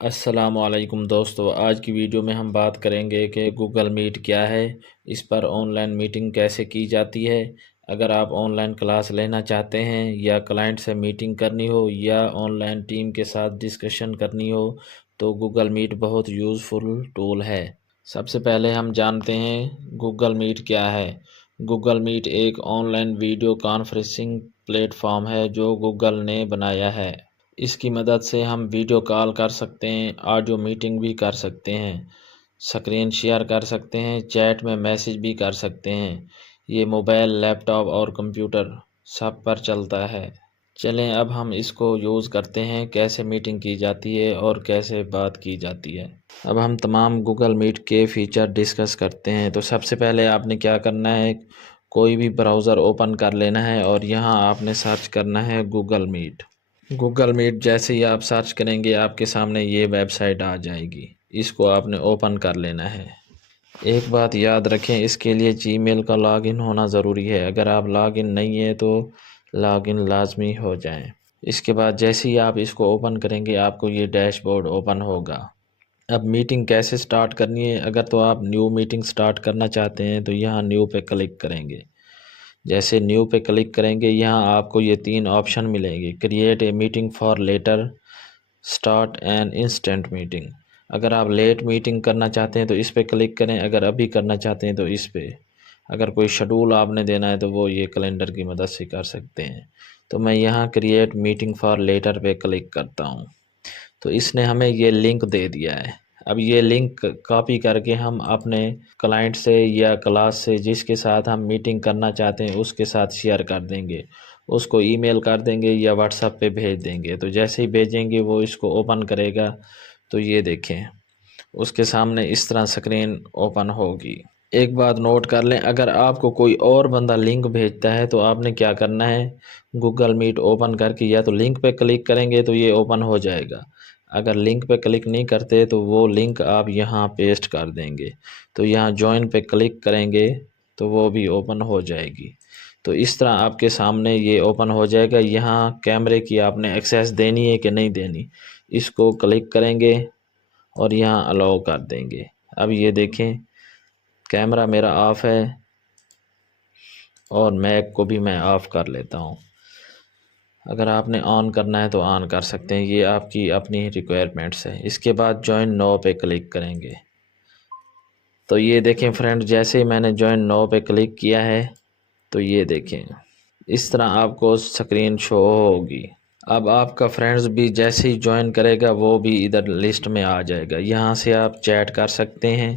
السلام علیکم دوستو، آج کی ویڈیو میں ہم بات کریں گے کہ گوگل میٹ کیا ہے، اس پر آن لائن میٹنگ کیسے کی جاتی ہے۔ اگر آپ آن لائن کلاس لینا چاہتے ہیں یا کلائنٹ سے میٹنگ کرنی ہو یا آن لائن ٹیم کے ساتھ ڈسکشن کرنی ہو تو گوگل میٹ بہت یوزفل ٹول ہے۔ سب سے پہلے ہم جانتے ہیں گوگل میٹ کیا ہے۔ گوگل میٹ ایک on line video conferencing plate form ہے جو گوگل نے بنایا ہے۔ اس کی مدد سے ہم ویڈیو کال کر سکتے ہیں، آڈیو میٹنگ بھی کر سکتے ہیں، سکرین شیئر کر سکتے ہیں، چیٹ میں میسج بھی کر سکتے ہیں۔ یہ موبائل، لیپ ٹاپ اور کمپیوٹر سب پر چلتا ہے۔ چلیں اب ہم اس کو یوز کرتے ہیں، کیسے میٹنگ کی جاتی ہے اور کیسے بات کی جاتی ہے۔ اب ہم تمام گوگل میٹ کے فیچر ڈسکس کرتے ہیں۔ تو سب سے پہلے آپ نے کیا کرنا ہے، کوئی بھی براؤزر اوپن کر لینا ہے اور یہاں آپ نے سرچ کرنا ہے گوگل میٹ۔ گوگل میٹ جیسے ہی آپ سرچ کریں گے آپ کے سامنے یہ ویب سائٹ آ جائے گی، اس کو آپ نے اوپن کر لینا ہے۔ ایک بات یاد رکھیں، اس کے لیے جی میل کا لاگ ان ہونا ضروری ہے۔ اگر آپ لاگ ان نہیں ہے تو لاگ ان لازمی ہو جائیں۔ اس کے بعد جیسے ہی آپ اس کو اوپن کریں گے آپ کو یہ ڈیش بورڈ اوپن ہوگا۔ اب میٹنگ کیسے سٹارٹ کرنی ہے، اگر تو آپ نیو میٹنگ سٹارٹ کرنا چاہتے ہیں تو یہاں نیو پہ کلک کریں گے۔ جیسے نیو پہ کلک کریں گے یہاں آپ کو یہ 3 آپشن ملیں گے، create a meeting for later, start an instant meeting. اگر آپ لیٹ میٹنگ کرنا چاہتے ہیں تو اس پہ کلک کریں، اگر ابھی کرنا چاہتے ہیں تو اس پہ۔ اگر کوئی شیڈول آپ نے دینا ہے تو وہ یہ کیلنڈر کی مدد سے کر سکتے ہیں۔ تو میں یہاں کریٹ میٹنگ فار لیٹر پہ کلک کرتا ہوں، تو اس نے ہمیں یہ لنک دے دیا ہے۔ اب یہ لنک کاپی کر کے ہم اپنے کلائنٹ سے یا کلاس سے جس کے ساتھ ہم میٹنگ کرنا چاہتے ہیں اس کے ساتھ شیئر کر دیں گے، اس کو ای میل کر دیں گے یا واٹس ایپ پہ بھیج دیں گے۔ تو جیسے ہی بھیجیں گے وہ اس کو اوپن کرے گا تو یہ دیکھیں اس کے سامنے اس طرح سکرین اوپن ہوگی۔ ایک بات نوٹ کر لیں، اگر آپ کو کوئی اور بندہ لنک بھیجتا ہے تو آپ نے کیا کرنا ہے، گوگل میٹ اوپن کر کے یا تو لنک پہ کلک کریں گے تو یہ اوپن ہو جائے گا۔ اگر لنک پہ کلک نہیں کرتے تو وہ لنک آپ یہاں پیسٹ کر دیں گے، تو یہاں جوائن پہ کلک کریں گے تو وہ بھی اوپن ہو جائے گی۔ تو اس طرح آپ کے سامنے یہ اوپن ہو جائے گا۔ یہاں کیمرے کی آپ نے ایکسیس دینی ہے کہ نہیں دینی، اس کو کلک کریں گے اور یہاں الاؤ کر دیں گے۔ اب یہ دیکھیں کیمرہ میرا آف ہے اور میک کو بھی میں آف کر لیتا ہوں۔ اگر آپ نے آن کرنا ہے تو آن کر سکتے ہیں، یہ آپ کی اپنی ریکوائرمنٹس ہے۔ اس کے بعد جوائن نو پہ کلک کریں گے تو یہ دیکھیں فرینڈ، جیسے ہی میں نے جوائن نو پہ کلک کیا ہے تو یہ دیکھیں اس طرح آپ کو سکرین شو ہوگی۔ اب آپ کا فرینڈز بھی جیسے ہی جوائن کرے گا وہ بھی ادھر لسٹ میں آ جائے گا۔ یہاں سے آپ چیٹ کر سکتے ہیں،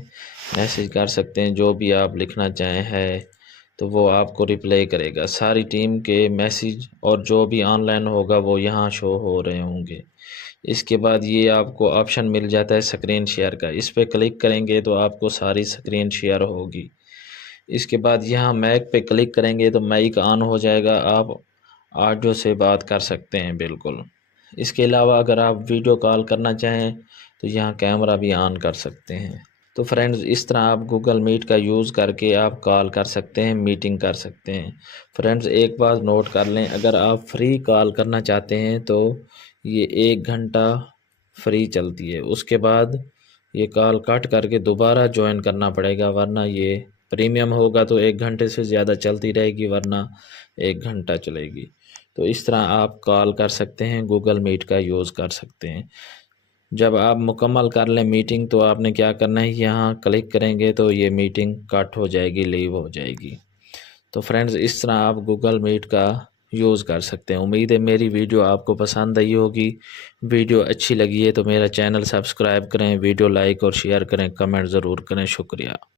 میسج کر سکتے ہیں، جو بھی آپ لکھنا چاہیں ہے تو وہ آپ کو رپلائی کرے گا۔ ساری ٹیم کے میسج اور جو بھی آن لائن ہوگا وہ یہاں شو ہو رہے ہوں گے۔ اس کے بعد یہ آپ کو آپشن مل جاتا ہے سکرین شیئر کا، اس پہ کلک کریں گے تو آپ کو ساری سکرین شیئر ہوگی۔ اس کے بعد یہاں میک پہ کلک کریں گے تو میک آن ہو جائے گا، آپ آڈیو سے بات کر سکتے ہیں بالکل۔ اس کے علاوہ اگر آپ ویڈیو کال کرنا چاہیں تو یہاں کیمرہ بھی آن کر سکتے ہیں۔ تو فرینڈز اس طرح آپ گوگل میٹ کا یوز کر کے آپ کال کر سکتے ہیں، میٹنگ کر سکتے ہیں۔ فرینڈز ایک بات نوٹ کر لیں، اگر آپ فری کال کرنا چاہتے ہیں تو یہ 1 گھنٹہ فری چلتی ہے، اس کے بعد یہ کال کٹ کر کے دوبارہ جوائن کرنا پڑے گا، ورنہ یہ پریمیم ہوگا تو 1 گھنٹے سے زیادہ چلتی رہے گی ورنہ 1 گھنٹہ چلے گی۔ تو اس طرح آپ کال کر سکتے ہیں، گوگل میٹ کا یوز کر سکتے ہیں۔ جب آپ مکمل کر لیں میٹنگ تو آپ نے کیا کرنا ہے، یہاں کلک کریں گے تو یہ میٹنگ کٹ ہو جائے گی، لیو ہو جائے گی۔ تو فرینڈز اس طرح آپ گوگل میٹ کا یوز کر سکتے ہیں۔ امید ہے میری ویڈیو آپ کو پسند آئی ہوگی۔ ویڈیو اچھی لگی ہے تو میرا چینل سبسکرائب کریں، ویڈیو لائک اور شیئر کریں، کمنٹ ضرور کریں۔ شکریہ۔